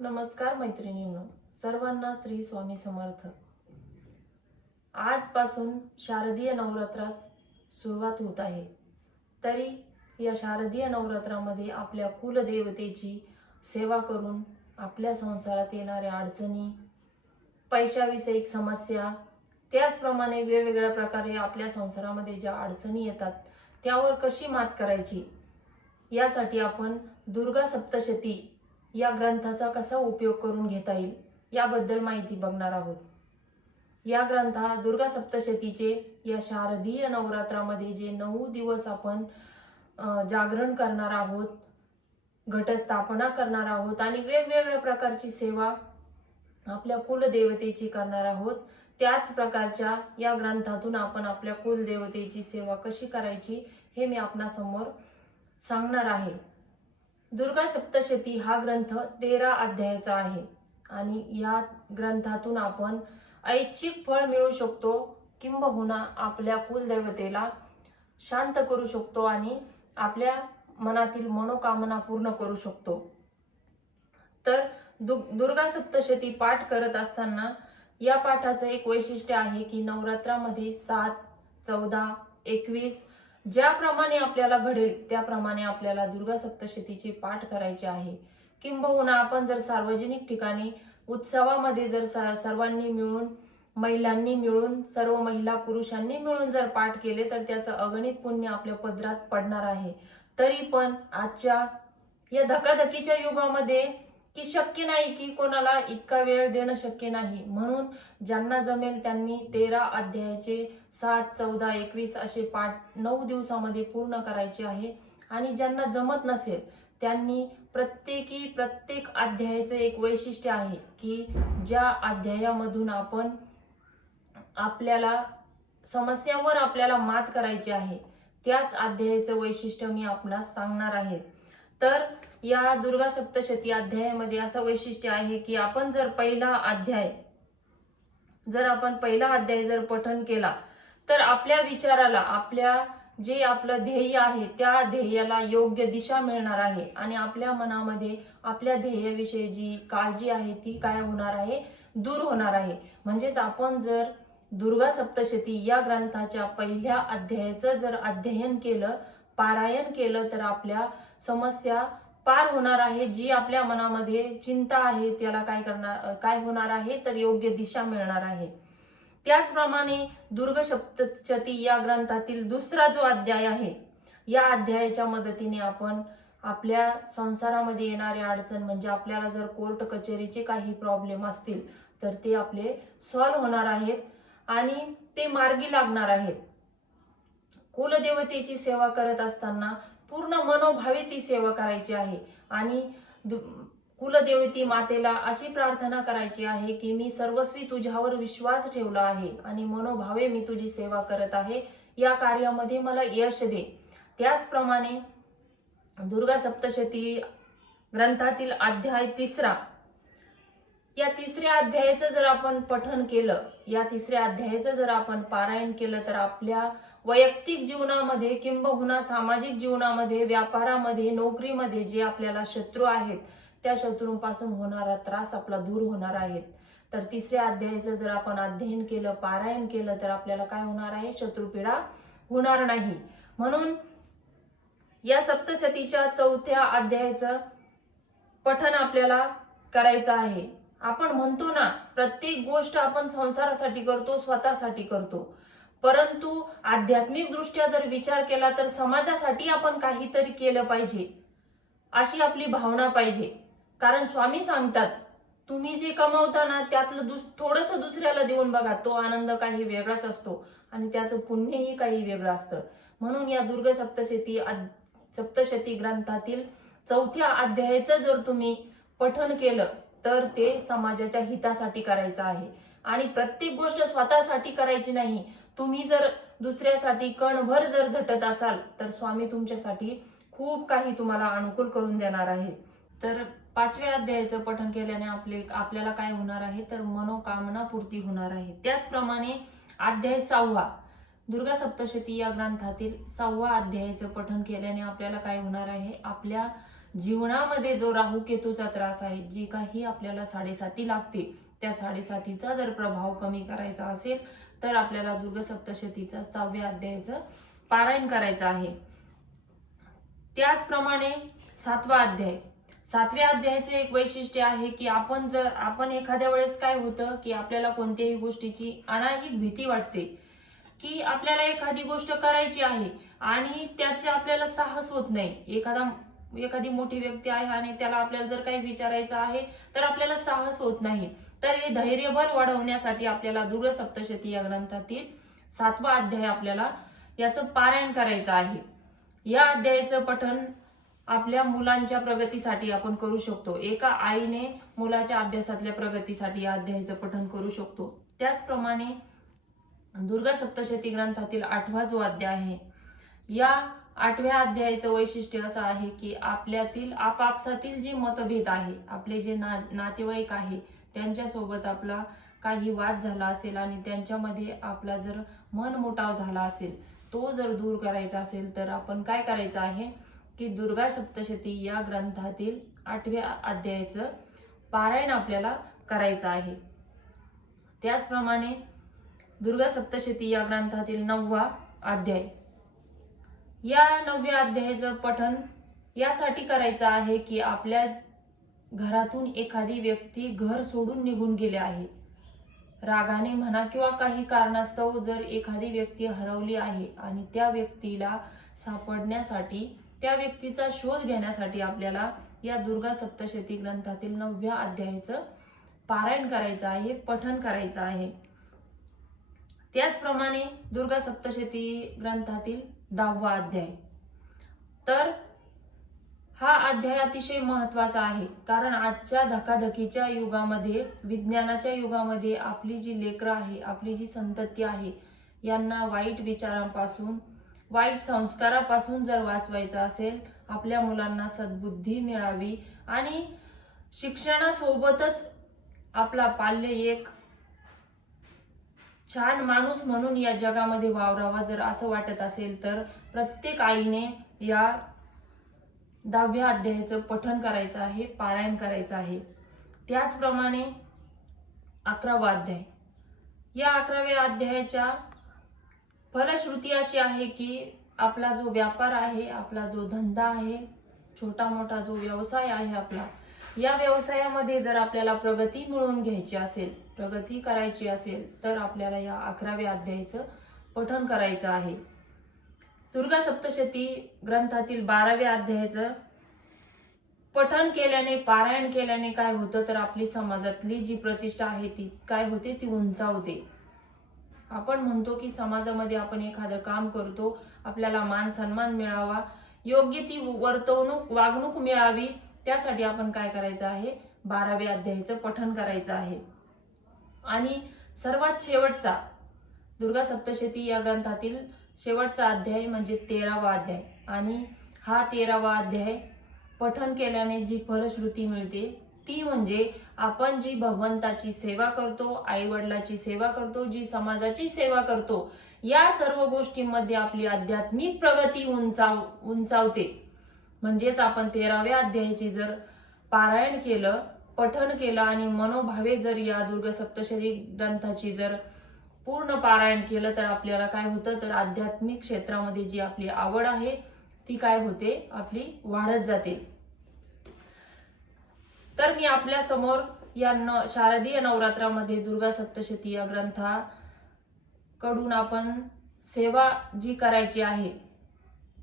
नमस्कार मैत्रिणींनो, सर्वांना श्री स्वामी समर्थ। आजपासून शारदीय नवरात्रास सुरुवात होत आहे। तरी या शारदीय नवरात्रामध्ये आपल्या कुलदेवतेची सेवा करून आपल्या संसारात येणाऱ्या अडचणी, पैशाविषयक समस्या, त्याचप्रमाणे वेगवेगळ्या प्रकारे आपल्या संसारामध्ये ज्या अडचणी येतात त्यावर कशी मात करायची, यासाठी आपण दुर्गा सप्तशती या ग्रंथाचा कसा उपयोग करून घेता येईल याबद्दल माहिती बघणार आहोत। या ग्रंथा दुर्गा सप्तशतीचे या शारदीय नवरात्रामध्ये जे 9 दिवस आपण जागरण करणार आहोत, घटस्थापना करणार आहोत आणि वेगवेगळ्या प्रकारची सेवा आपल्या कुलदेवतेची करणार आहोत, त्याच प्रकारच्या या ग्रंथातून आपण आपल्या कुलदेवतेची सेवा कशी करायची हे मी आपणासमोर सांगणार आहे। दुर्गा सप्तशती हा ग्रंथ 13 अध्यायाचा आहे आणि या ग्रंथातून आपण ऐच्छिक फळ मिळू शकतो, किंबहुना आपल्या कुलदेवतेला शांत करू शकतो आणि आपल्या मनातील मनोकामना पूर्ण करू शकतो। तर दुर्गा सप्तशती पाठ करत असताना या पाठाचं एक वैशिष्ट्य आहे की नवरात्रामध्ये 7, 14, 21 ज्याप्रमाणे आपल्याला घडेल त्याप्रमाणे आपल्याला दुर्गा सप्तशतीचे पाठ करायचे आहे। किंबहुना आपण जर सार्वजनिक ठिकाणी उत्सवामध्ये जर सर्वांनी मिळून, महिलांनी मिळून, सर्व महिला पुरुषांनी मिळून जर पाठ केले तर त्याचं अगणित पुण्य आपल्या पदरात पडणार आहे। तरी पण आजच्या या धकाधकीच्या युगामध्ये की शक्य नाही की कोणाला इतका वेळ देणं शक्य नाही, म्हणून ज्यांना जमेल त्यांनी 13 अध्यायाचे 7, 14, 21 असे पाठ 9 दिवसामध्ये पूर्ण करायचे आहे। आणि ज्यांना जमत नसेल त्यांनी प्रत्येक अध्यायाचे एक वैशिष्ट्य आहे की ज्या अध्यायामधून आपण आपल्याला समस्यांवर आपल्याला मात करायची आहे त्याच अध्यायाचं वैशिष्ट्य मी आपणास सांगणार आहे। तर या दुर्गा सप्तशती अध्यायामध्ये असं वैशिष्ट्य आहे की आपण जर पहिला अध्याय जर पठन केला तर आपल्या विचाराला, आपल्या जे आपलं ध्येय आहे त्या ध्येयाला योग्य दिशा मिळणार आहे आणि आपल्या मनामध्ये आपल्या ध्येयाविषयी जी काळजी आहे ती काय होणार आहे, दूर होणार आहे। म्हणजेच आपण जर दुर्गा सप्तशती या ग्रंथाच्या पहिल्या अध्यायाचं जर अध्ययन केलं, पारायण केलं तर आपल्या समस्या पार होणार आहे। जी आपल्या मनामध्ये चिंता आहे त्याला काय होणार आहे तर योग्य दिशा मिळणार आहे। त्याचप्रमाणे दुर्गा सप्तशती या ग्रंथातील दुसरा जो अध्याय आहे, या अध्यायाच्या मदतीने आपण आपल्या संसारामध्ये येणारे अडचण, म्हणजे आपल्याला जर कोर्ट कचेरीचे काही प्रॉब्लेम असतील तर ते आपले सॉल्व्ह होणार आहेत आणि ते मार्गी लागणार आहेत। कुलदेवतेची सेवा करत असताना पूर्ण मनोभावे ती सेवा करायची आहे आणि कुलदेवती मातेला अशी प्रार्थना करायची आहे की मी सर्वस्वी तुझ्यावर विश्वास ठेवला आहे आणि मनोभावे मी तुझी सेवा करत आहे, या कार्यामध्ये मला यश दे। त्याचप्रमाणे दुर्गा सप्तशती ग्रंथातील अध्याय 3, या 3ऱ्या अध्यायाचं जर आपण पठन केलं, या 3ऱ्या अध्यायाचं जर आपण पारायण केलं तर आपल्या वैयक्तिक जीवनामध्ये किंबहुना सामाजिक जीवनामध्ये, व्यापारामध्ये, नोकरीमध्ये जे आपल्याला शत्रू आहेत त्या शत्रूंपासून होणारा त्रास आपला दूर होणार आहे। तर 3ऱ्या अध्यायाचं जर आपण अध्ययन केलं, पारायण केलं तर आपल्याला काय होणार आहे, शत्रुपीडा होणार नाही। म्हणून या सप्तशतीच्या 4थ्या अध्यायाचं पठन आपल्याला करायचं आहे। आपण म्हणतो ना, प्रत्येक गोष्ट आपण संसारासाठी करतो, स्वतःसाठी करतो, परंतु आध्यात्मिक दृष्ट्या जर विचार केला तर समाजासाठी आपण काहीतरी केलं पाहिजे अशी आपली भावना पाहिजे। कारण स्वामी सांगतात, तुम्ही जे कमावता ना त्यातलं थोडंसं दुसऱ्याला देऊन बघा, तो आनंद काही वेगळाच असतो आणि त्याचं पुण्यही काही वेगळं असतं। म्हणून या दुर्गा सप्तशती ग्रंथातील 4थ्या अध्यायाचं जर तुम्ही पठन केलं तर ते समाजाच्या हितासाठी करायचं आहे आणि प्रत्येक गोष्ट स्वतःसाठी करायची नाही। तुम्ही जर दुसऱ्यासाठी कणभर जर झटत असाल तर स्वामी तुमच्यासाठी खूप काही तुम्हाला अनुकूल करून देणार आहे। तर 5व्या अध्यायाचं पठन केल्याने आपल्याला काय होणार आहे तर मनोकामना पूर्ती होणार आहे। त्याचप्रमाणे अध्याय 6 दुर्गा सप्तशती या ग्रंथातील 6व्या अध्यायाचं पठन केल्याने आपल्याला काय होणार आहे, आपल्या जीवनामध्ये जो राहू केतूचा त्रास आहे, जी काही आपल्याला 7.5 लागते, त्या 7.5चा जर प्रभाव कमी करायचा असेल तर आपल्याला दुर्गा सप्तशतीचा 6व्या अध्यायाचं पारायण करायचं आहे. त्याचप्रमाणे 7वा अध्याय, 7व्या अध्यायाचे एक वैशिष्ट्य आहे की आपण एखाद्या वेळेस काय होतं की आपल्याला कोणत्याही गोष्टीची अनाहित भीती वाटते, की आपल्याला एखादी गोष्ट करायची आहे आणि त्याचे आपल्याला साहस होत नाही. एखादी मोठी व्यक्ती आहे आणि त्याला आपल्याला जर काही विचारायचं आहे तर आपल्याला साहस होत नाही. तर हे धैर्यबल वाढवण्यासाठी आपल्याला दुर्गा सप्तशती या ग्रंथातील 7वा अध्याय आपल्याला याचं पारायण करायचं आहे. या अध्यायाचं पठण आपल्या मुलांच्या प्रगतीसाठी आपण करू शकतो. एका आईने मुलाच्या अभ्यासातल्या प्रगतीसाठी या अध्यायाचं पठण करू शकतो. त्याचप्रमाणे दुर्गा सप्तशती ग्रंथातील 8वा जो अध्याय आहे, या 8व्या अध्यायाचं वैशिष्ट्य असं आहे की आपल्यातील आपापसातील जे मतभेद आहे, आपले जे नातेवाईक आहे, त्यांच्यासोबत आपला काही वाद झाला असेल आणि त्यांच्यामध्ये आपला जर मनमुटाव झाला असेल, तो जर दूर करायचा असेल तर आपण काय करायचं आहे की दुर्गा सप्तशती या ग्रंथातील 8व्या अध्यायाचं पारायण आपल्याला करायचं आहे. त्याचप्रमाणे दुर्गा सप्तशती या ग्रंथातील 9वा अध्याय, या 9व्या अध्यायाचं पठण यासाठी करायचं आहे की आपल्या घरातून एखादी व्यक्ती घर सोडून निघून गेली आहे. रागाने म्हणा किंवा काही कारणास्तव जर एखादी व्यक्ती हरवली आहे आणि त्या व्यक्तीला सापडण्यासाठी, त्या व्यक्तीचा शोध घेण्यासाठी आपल्याला या दुर्गा सप्तशती ग्रंथातील 9व्या अध्यायाचं पारायण करायचं आहे, पठण करायचं आहे. त्याचप्रमाणे दुर्गा सप्तशती ग्रंथातील 10वा अध्याय, तर हा अध्याय अतिशय महत्वाचा आहे. कारण आजच्या धकाधकीच्या युगामध्ये, विज्ञानाच्या युगामध्ये आपली जी लेकरं आहे, आपली जी संतती आहे, यांना वाईट विचारांपासून, वाईट संस्कारापासून जर वाचवायचं असेल, आपल्या मुलांना सद्बुद्धी मिळावी आणि शिक्षणासोबतच आपला पाल्य एक छान माणूस म्हणून या जगामध्ये वावरावा जर असं वाटत असेल तर प्रत्येक आईने या 10व्या अध्यायाचं पठण करायचं आहे, पारायण करायचं आहे. त्याचप्रमाणे 11वा अध्याय, या 11व्या अध्यायाच्या फलश्रुती अशी आहे की आपला जो व्यापार आहे, आपला जो धंदा आहे, छोटा मोठा जो व्यवसाय आहे आपला, या व्यवसायामध्ये जर आपल्याला प्रगती मिळवून घ्यायची असेल, प्रगती करायची असेल तर आपल्याला या 11व्या अध्यायाचं पठण करायचं आहे. दुर्गा सप्तशती ग्रंथातील 12व्या अध्यायाचं पठण केल्याने, पारायण केल्याने काय होतं तर आपली समाजातली जी प्रतिष्ठा आहे ती काय होते, ती उंचावते. आपण म्हणतो की समाजामध्ये आपण एखादं काम करतो, आपल्याला मान सन्मान मिळावा, योग्य ती वागणूक मिळावी, त्यासाठी आपण काय करायचं आहे, 12व्या अध्यायाचं पठण करायचं आहे. आणि सर्वात शेवटचा दुर्गा सप्तशती या ग्रंथातील शेवटचा अध्याय म्हणजे 13वा अध्याय, आणि हा 13वा अध्याय पठण केल्याने जी फलश्रुती मिळते ती म्हणजे आपण जी भगवंताची सेवा करतो, आई वडिलाची सेवा करतो, जी समाजाची सेवा करतो, या सर्व गोष्टींमध्ये आपली आध्यात्मिक प्रगती उंचावते. म्हणजेच आपण 13व्या अध्यायाची जर पारायण केलं, पठण केलं आणि मनोभावे जर या दुर्गा सप्तशती ग्रंथाची जर पूर्ण पारायण केलं तर आपल्याला काय होतं तर आध्यात्मिक क्षेत्रामध्ये जी आपली आवड आहे ती काय होते, आपली वाढत जाते. तर मी आपल्या समोर या शारदीय नवरात्रामध्ये दुर्गा सप्तशती या ग्रंथाकडून आपण सेवा जी करायची आहे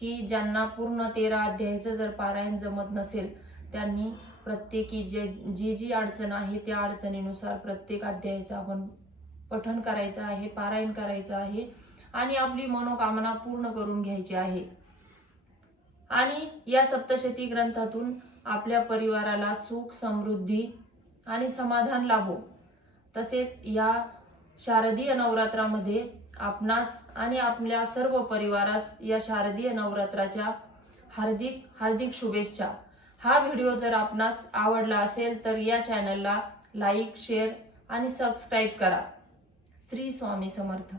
की ज्यांना पूर्ण 13 अध्यायाचं जर पारायण जमत नसेल त्यांनी प्रत्येकी जी अडचण आहे त्या अडचणीनुसार प्रत्येक अध्यायाचं आपण पठण करायचं आहे, पारायण करायचं आहे आणि आपली मनोकामना पूर्ण करून घ्यायची आहे. आणि या सप्तशती ग्रंथातून आपल्या परिवाराला सुख, समृद्धी आणि समाधान लाभो. तसेच या शारदीय नवरात्रामध्ये आपणास आणि आपल्या सर्व परिवारास या शारदीय नवरात्राच्या हार्दिक हार्दिक शुभेच्छा. हा व्हिडिओ जर आपणास आवडला असेल तर या चॅनलला लाईक, शेअर आणि सबस्क्राईब करा. श्री स्वामी समर्थ.